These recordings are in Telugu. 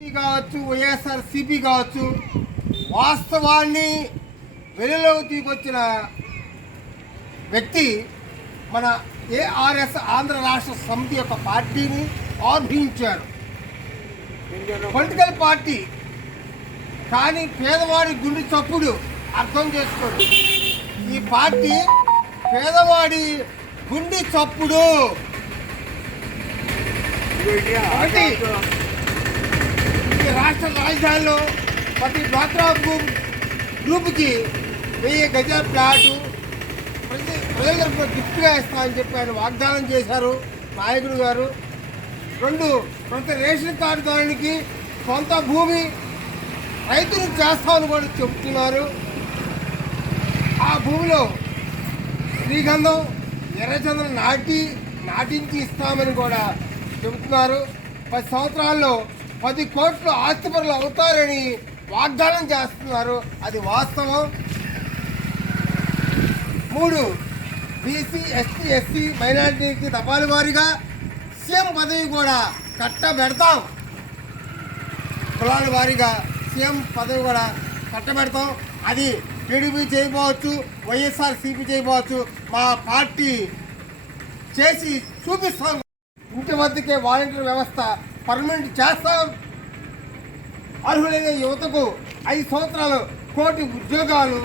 కావచ్చు, వైఎస్ఆర్సీపీ కావచ్చు, వాస్తవాన్ని వెలుగులోకి తీసుకొచ్చిన వ్యక్తి మన ఏఆర్ఎస్ ఆంధ్ర రాష్ట్ర సమితి యొక్క పార్టీని ఆర్భించారు. పొలిటికల్ పార్టీ కానీ పేదవాడి గుండె చప్పుడు అర్థం చేసుకోండి. ఈ పార్టీ పేదవాడి గుండె చప్పుడు. రాష్ట్ర రాజధానిలో ప్రతి డ్వాక్రా గ్రూప్కి 1000 గజాల ప్లాటు ప్రజలకు గిఫ్ట్గా ఇస్తామని చెప్పి ఆయన వాగ్దానం చేశారు నాయకుడు గారు. 2 ప్రతి రేషన్ కార్డుదారునికి సొంత భూమి రైతులు చేస్తామని కూడా చెప్తున్నారు. ఆ భూమిలో శ్రీగంధం ఎర్రచందనం నాటించి ఇస్తామని కూడా చెబుతున్నారు. 10 సంవత్సరాల్లో 10 కోట్లు ఆస్తిపరులు అవుతారని వాగ్దానం చేస్తున్నారు. అది వాస్తవం. 3 బీసీ ఎస్టీ ఎస్సీ మైనారిటీకి తపాలు వారీగా సీఎం పదవి కూడా కట్టబెడతాం. కులాల వారీగా సీఎం పదవి కూడా కట్టబెడతాం. అది టీడీపీ చేయకపోవచ్చు, వైఎస్ఆర్సీపీ చేయకపోవచ్చు, మా పార్టీ చేసి చూపిస్తాం. ఇంటి వద్దకే వాలంటీర్ వ్యవస్థ పర్మనెంట్ చేస్తాం. అర్హులైన యువతకు 5 సంవత్సరాలు 1 కోటి ఉద్యోగాలు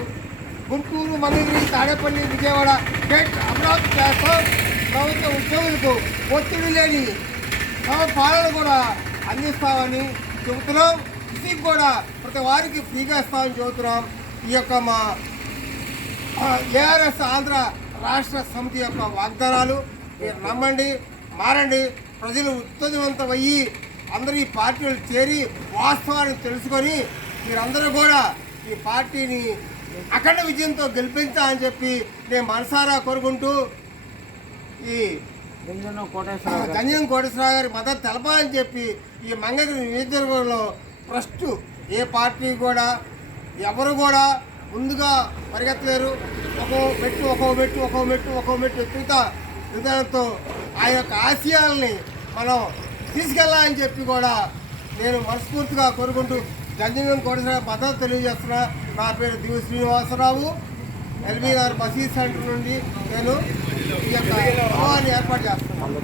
గుంటూరు, మంగళగిరి, తాడేపల్లి, విజయవాడ స్టేట్ అమరావతి చేస్తాం. ప్రభుత్వ ఉద్యోగులకు ఒత్తిడి లేని పాలన కూడా అందిస్తామని చెబుతున్నాం. ఇది కూడా ప్రతి వారికి ఫ్రీగా ఇస్తామని చెబుతున్నాం. ఈ యొక్క మా ఏఆర్ఎస్ ఆంధ్ర రాష్ట్ర సమితి యొక్క వాగ్దానాలు మీరు నమ్మండి, మారండి. ప్రజలు ఉత్తేజవంతమయ్యి అందరూ ఈ పార్టీలు చేరి వాస్తవాన్ని తెలుసుకొని మీరందరూ కూడా ఈ పార్టీని అఖండ విజయంతో గెలిపించాలని చెప్పి నేను మనసారా కోరుకుంటూ ఈ గంజం కోటేశ్వరరావు గారి మద్దతు తెలపాలని చెప్పి ఈ మంగళగిరి నియోజకవర్గంలో ఫస్ట్ ఏ పార్టీ కూడా ఎవరు కూడా ముందుగా పరిగెత్తలేరు. ఒక్కో మెట్టు ఎక్కుతా విధానంతో ఆ యొక్క ఆశయాలని మనం తీసుకెళ్ళాలని చెప్పి కూడా నేను మనస్ఫూర్తిగా కోరుకుంటూ గంజం కోటేశ్వరరావు మద్దతు తెలియజేస్తున్నా. నా పేరు దివు శ్రీనివాసరావు. ఎల్బీ గారు మసీద్ సెంటర్ నుండి నేను ఈ యొక్క ఏర్పాటు చేస్తున్నాను.